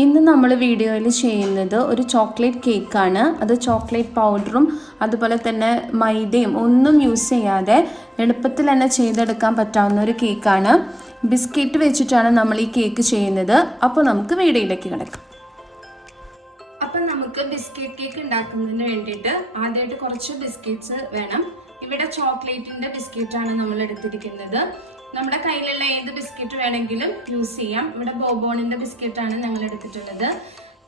ഇന്ന് നമ്മൾ വീഡിയോയിൽ ചെയ്യുന്നത് ഒരു ചോക്ലേറ്റ് കേക്കാണ്. അത് ചോക്ലേറ്റ് പൗഡറും അതുപോലെ തന്നെ മൈദയും ഒന്നും യൂസ് ചെയ്യാതെ എളുപ്പത്തിൽ തന്നെ ചെയ്തെടുക്കാൻ പറ്റാവുന്ന ഒരു കേക്കാണ്. ബിസ്ക്കറ്റ് വെച്ചിട്ടാണ് നമ്മൾ ഈ കേക്ക് ചെയ്യുന്നത്. അപ്പോൾ നമുക്ക് വീഡിയോയിലേക്ക് കിടക്കാം. അപ്പം നമുക്ക് ബിസ്ക്കറ്റ് കേക്ക് ഉണ്ടാക്കുന്നതിന് വേണ്ടിയിട്ട് ആദ്യമായിട്ട് കുറച്ച് ബിസ്ക്കറ്റ്സ് വേണം. ഇവിടെ ചോക്ലേറ്റിൻ്റെ ബിസ്ക്കറ്റാണ് നമ്മൾ എടുത്തിരിക്കുന്നത്. നമ്മുടെ കയ്യിലുള്ള ഏത് ബിസ്ക്കറ്റ് വേണമെങ്കിലും യൂസ് ചെയ്യാം. ഇവിടെ ബോബോണിന്റെ ബിസ്ക്കറ്റ് ആണ് ഞങ്ങൾ എടുത്തിട്ടുള്ളത്.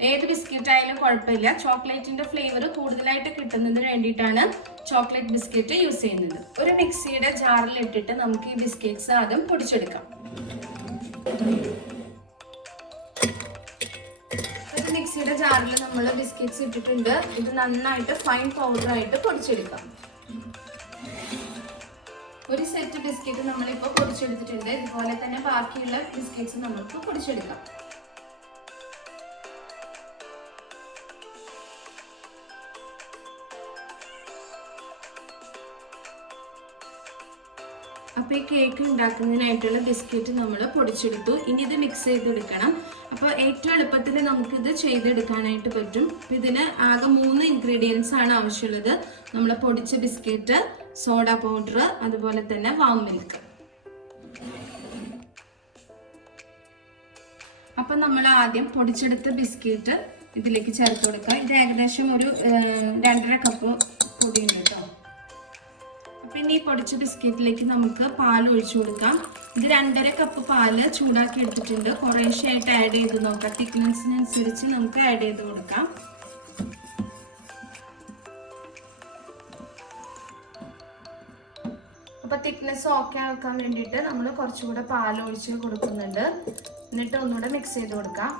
ഏത് ബിസ്ക്കറ്റ് ആയാലും കുഴപ്പമില്ല. ചോക്ലേറ്റിന്റെ ഫ്ലേവർ കൂടുതലായിട്ട് കിട്ടുന്നതിന് വേണ്ടിയിട്ടാണ് ചോക്ലേറ്റ് ബിസ്ക്കറ്റ് യൂസ് ചെയ്യുന്നത്. ഒരു മിക്സിയുടെ ജാറിൽ ഇട്ടിട്ട് നമുക്ക് ഈ ബിസ്ക്കറ്റ്സ് ആദ്യം പൊടിച്ചെടുക്കാം. ഒരു മിക്സിയുടെ ജാറിൽ നമ്മൾ ബിസ്ക്കറ്റ്സ് ഇട്ടിട്ടുണ്ട്. ഇത് നന്നായിട്ട് ഫൈൻ പൗഡർ ആയിട്ട് പൊടിച്ചെടുക്കാം. ഒരു സെറ്റ് ബിസ്ക്കറ്റ് നമ്മളിപ്പോൾ പൊടിച്ചെടുത്തിട്ടുണ്ട്. ഇതുപോലെ തന്നെ ബാക്കിയുള്ള ബിസ്ക്കറ്റ്സ് നമുക്ക് പൊടിച്ചെടുക്കാം. അപ്പോൾ ഈ കേക്ക് ഉണ്ടാക്കുന്നതിനായിട്ടുള്ള ബിസ്ക്കറ്റ് നമ്മൾ പൊടിച്ചെടുത്തു. ഇനി ഇത് മിക്സ് ചെയ്തെടുക്കണം. അപ്പോൾ ഏറ്റവും എളുപ്പത്തിൽ നമുക്കിത് ചെയ്തെടുക്കാനായിട്ട് പറ്റും. ഇതിന് ആകെ 3 ഇൻഗ്രീഡിയൻസ് ആണ് ആവശ്യമുള്ളത്. നമ്മൾ പൊടിച്ച ബിസ്ക്കറ്റ്, സോഡ പൗഡർ, അതുപോലെ തന്നെ വാം മിൽക്ക്. അപ്പം നമ്മൾ ആദ്യം പൊടിച്ചെടുത്ത ബിസ്ക്കറ്റ് ഇതിലേക്ക് ചേർത്ത് കൊടുക്കുക. ഇത് ഏകദേശം ഒരു 2.5 കപ്പ് പൊടിയുണ്ട് കേട്ടോ. അപ്പം ഇനി ഈ പൊടിച്ച ബിസ്ക്കറ്റിലേക്ക് നമുക്ക് പാൽ ഒഴിച്ചു കൊടുക്കാം. ഇത് 2.5 കപ്പ് പാല് ചൂടാക്കി എടുത്തിട്ടുണ്ട്. കുറേശ്ശെയായിട്ട് ആഡ് ചെയ്ത് നോക്കാം. തിക്നെസ്സിനനുസരിച്ച് നമുക്ക് ആഡ് ചെയ്ത് കൊടുക്കാം. അപ്പോൾ തിക്നെസ് ഓക്കെ ആക്കാൻ വേണ്ടിയിട്ട് നമ്മൾ കുറച്ചുകൂടെ പാൽ ഒഴിച്ച് കൊടുക്കുന്നുണ്ട്. എന്നിട്ട് ഒന്നുകൂടെ മിക്സ് ചെയ്ത് കൊടുക്കാം.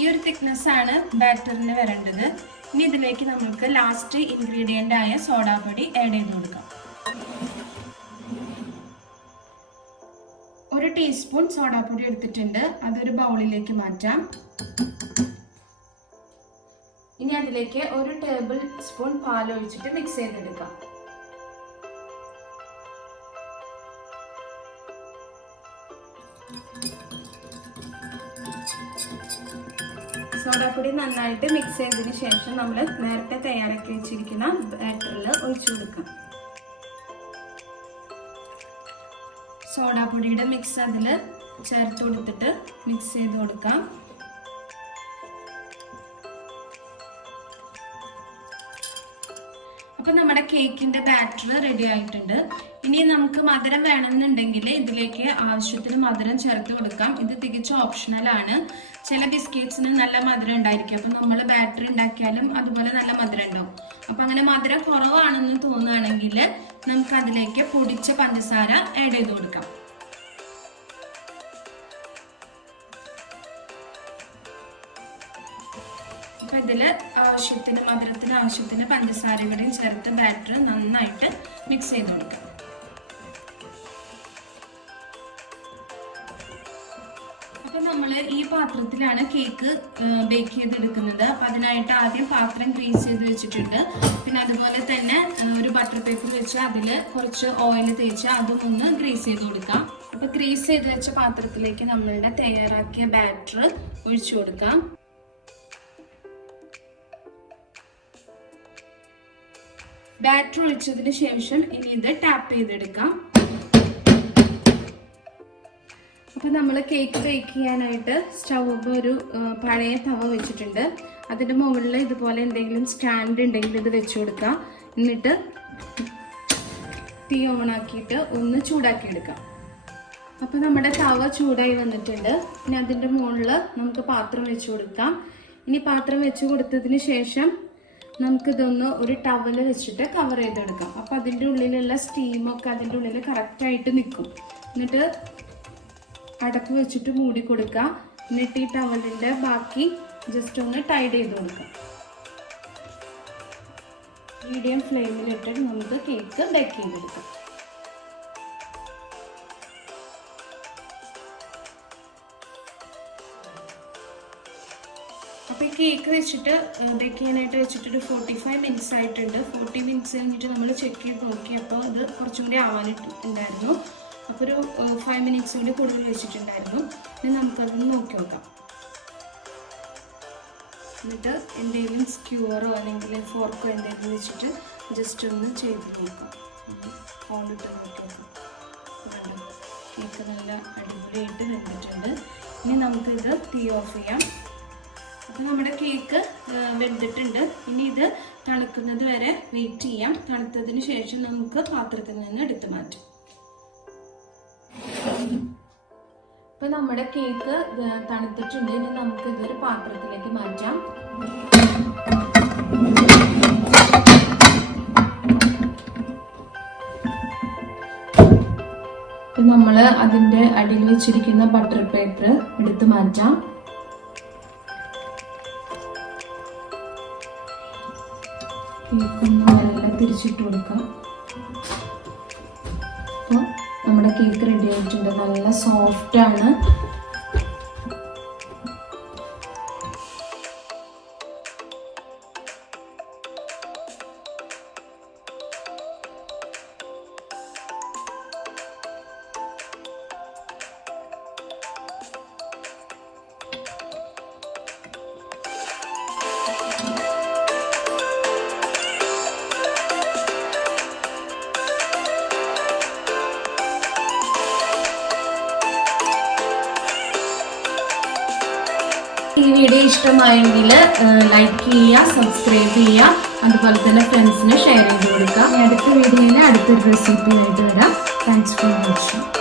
ഈ ഒരു തിക്നെസ് ആണ് ബാറ്ററിന് വരേണ്ടത്. ഇനി ഇതിലേക്ക് നമുക്ക് ലാസ്റ്റ് ഇൻഗ്രീഡിയൻ്റ് ആയ സോഡാപ്പൊടി ആഡ് ചെയ്ത് കൊടുക്കാം. 1 ടീസ്പൂൺ സോഡാപ്പൊടി എടുത്തിട്ടുണ്ട്. അതൊരു ബൗളിലേക്ക് മാറ്റാം. ഇനി അതിലേക്ക് 1 ടേബിൾ സ്പൂൺ പാൽ ഒഴിച്ചിട്ട് മിക്സ് ചെയ്തെടുക്കാം. സോഡാപ്പൊടി നന്നായിട്ട് മിക്സ് ചെയ്തതിന് ശേഷം നമ്മൾ നേരത്തെ തയ്യാറാക്കി വെച്ചിരിക്കുന്ന ബാറ്ററിൽ ഒഴിച്ചു കൊടുക്കാം. സോഡാപ്പൊടിയുടെ മിക്സ് അതിൽ ചേർത്ത് കൊടുത്തിട്ട് മിക്സ് ചെയ്ത് കൊടുക്കാം. അപ്പം നമ്മുടെ കേക്കിൻ്റെ ബാറ്റർ റെഡി ആയിട്ടുണ്ട്. ഇനി നമുക്ക് മധുരം വേണമെന്നുണ്ടെങ്കിൽ ഇതിലേക്ക് ആവശ്യത്തിന് മധുരം ചേർത്ത് കൊടുക്കാം. ഇത് തികച്ചും ഓപ്ഷണലാണ്. ചില ബിസ്ക്കറ്റ്സിന് നല്ല മധുരം ഉണ്ടായിരിക്കും. അപ്പം നമ്മൾ ബാറ്ററി ഉണ്ടാക്കിയാലും അതുപോലെ നല്ല മധുരം ഉണ്ടാവും. അപ്പം അങ്ങനെ മധുരം കുറവാണെന്ന് തോന്നുകയാണെങ്കിൽ നമുക്ക് അതിലേക്ക് പൊടിച്ച പഞ്ചസാര ആഡ് ചെയ്ത് കൊടുക്കാം. അപ്പം ഇതിൽ മധുരത്തിന് ആവശ്യത്തിന് പഞ്ചസാരയുടെയും ചേർത്ത് ബാറ്റർ നന്നായിട്ട് മിക്സ് ചെയ്ത് കൊടുക്കാം. അപ്പം നമ്മൾ ഈ പാത്രത്തിലാണ് കേക്ക് ബേക്ക് ചെയ്തെടുക്കുന്നത്. അപ്പം അതിനായിട്ട് ആദ്യം പാത്രം ഗ്രീസ് ചെയ്ത് വെച്ചിട്ടുണ്ട്. പിന്നെ അതുപോലെ തന്നെ ഒരു ബട്ടർ പേപ്പർ വെച്ച് അതിൽ കുറച്ച് ഓയിൽ തേച്ച് അതും ഒന്ന് ഗ്രീസ് ചെയ്ത് കൊടുക്കാം. അപ്പം ഗ്രീസ് ചെയ്ത് വെച്ച പാത്രത്തിലേക്ക് നമ്മളുടെ തയ്യാറാക്കിയ ബാറ്റർ ഒഴിച്ചു കൊടുക്കാം. ബാറ്റർ ഒഴിച്ചതിന് ശേഷം ഇനി ഇത് ടാപ്പ് ചെയ്തെടുക്കാം. അപ്പോൾ നമ്മൾ കേക്ക് ബേക്ക് ചെയ്യാനായിട്ട് സ്റ്റൗവ് ഒരു പഴയ തവ വെച്ചിട്ടുണ്ട്. അതിൻ്റെ മുകളിൽ ഇതുപോലെ എന്തെങ്കിലും സ്റ്റാൻഡ് ഉണ്ടെങ്കിൽ ഇത് വെച്ച് കൊടുക്കാം. എന്നിട്ട് തീ ഓൺ ആക്കിയിട്ട് ഒന്ന് ചൂടാക്കി എടുക്കാം. അപ്പോൾ നമ്മുടെ തവ ചൂടായി വന്നിട്ടുണ്ട്. ഇനി അതിൻ്റെ മുകളിൽ നമുക്ക് പാത്രം വെച്ച് കൊടുക്കാം. ഇനി പാത്രം വെച്ച് കൊടുത്തതിന് ശേഷം നമുക്കിതൊന്ന് ഒരു ടവൽ വെച്ചിട്ട് കവർ ചെയ്തെടുക്കാം. അപ്പോൾ അതിൻ്റെ ഉള്ളിലുള്ള സ്റ്റീമൊക്കെ അതിൻ്റെ ഉള്ളിൽ കറക്റ്റായിട്ട് നിൽക്കും. എന്നിട്ട് അടപ്പ് വെച്ചിട്ട് മൂടി കൊടുക്കാം. എന്നിട്ട് ഈ ടവലിൻ്റെ ബാക്കി ജസ്റ്റ് ഒന്ന് ടൈഡ് ചെയ്ത് കൊടുക്കാം. മീഡിയം ഫ്ലെയിമിലിട്ടിട്ട് നമുക്ക് കേക്ക് ബേക്ക് ചെയ്തെടുക്കാം. അപ്പോൾ ഈ കേക്ക് വെച്ചിട്ട് ബേക്ക് ചെയ്യാനായിട്ട് വെച്ചിട്ട് ഒരു 45 മിനിറ്റ്സ് ആയിട്ടുണ്ട്. 40 മിനിറ്റ്സ് കഴിഞ്ഞിട്ട് നമ്മൾ ചെക്ക് ചെയ്ത് നോക്കി. അപ്പോൾ അത് കുറച്ചും കൂടി ആവാനിട്ടുണ്ടായിരുന്നു. അപ്പോൾ ഒരു 5 മിനിറ്റ്സ് കൂടി കൂടുതൽ വെച്ചിട്ടുണ്ടായിരുന്നു. ഇനി നമുക്കതൊന്ന് നോക്കി നോക്കാം. എന്നിട്ട് എന്തെങ്കിലും സ്ക്യൂറോ അല്ലെങ്കിൽ ഫോർക്കോ എന്തെങ്കിലും വെച്ചിട്ട് ജസ്റ്റ് ഒന്ന് ചെയ്ത് നോക്കാം. ഹോളിട്ട് നോക്കി നോക്കാം. കേക്ക് നല്ല അടിപൊളിയായിട്ട് വെന്തിട്ടുണ്ട്. ഇനി നമുക്കിത് തീ ഓഫ് ചെയ്യാം. അപ്പോൾ നമ്മുടെ കേക്ക് വെന്തിട്ടുണ്ട്. ഇനി ഇത് തണുക്കുന്നത് വരെ വെയിറ്റ് ചെയ്യാം. തണുത്തതിന് ശേഷം നമുക്ക് പാത്രത്തിൽ നിന്ന് എടുത്ത് മാറ്റാം. അപ്പോൾ നമ്മുടെ കേക്ക് തണുത്തിട്ടുണ്ട്. ഇനി നമുക്ക് ഇതൊരു പാത്രത്തിലേക്ക് മാറ്റാം. നമ്മൾ അതിൻ്റെ അടിയിൽ വെച്ചിരിക്കുന്ന ബട്ടർ പേപ്പർ എടുത്ത് മാറ്റാം. കേക്കൊന്ന് നല്ല തിരിച്ചിട്ട് കൊടുക്കാം. അപ്പോൾ നമ്മുടെ കേക്ക് റെഡി ആയിട്ടുണ്ട്. നല്ല സോഫ്റ്റ് ആണ്. ഈ വീഡിയോ ഇഷ്ടമായെങ്കിൽ ലൈക്ക് ചെയ്യുക, സബ്സ്ക്രൈബ് ചെയ്യുക, അതുപോലെ തന്നെ ഫ്രണ്ട്സിന് ഷെയർ ചെയ്ത് കൊടുക്കുക. അടുത്ത വീഡിയോയിൽ അടുത്തൊരു റെസിപ്പിയായിട്ട് വരാം. Thanks for watching.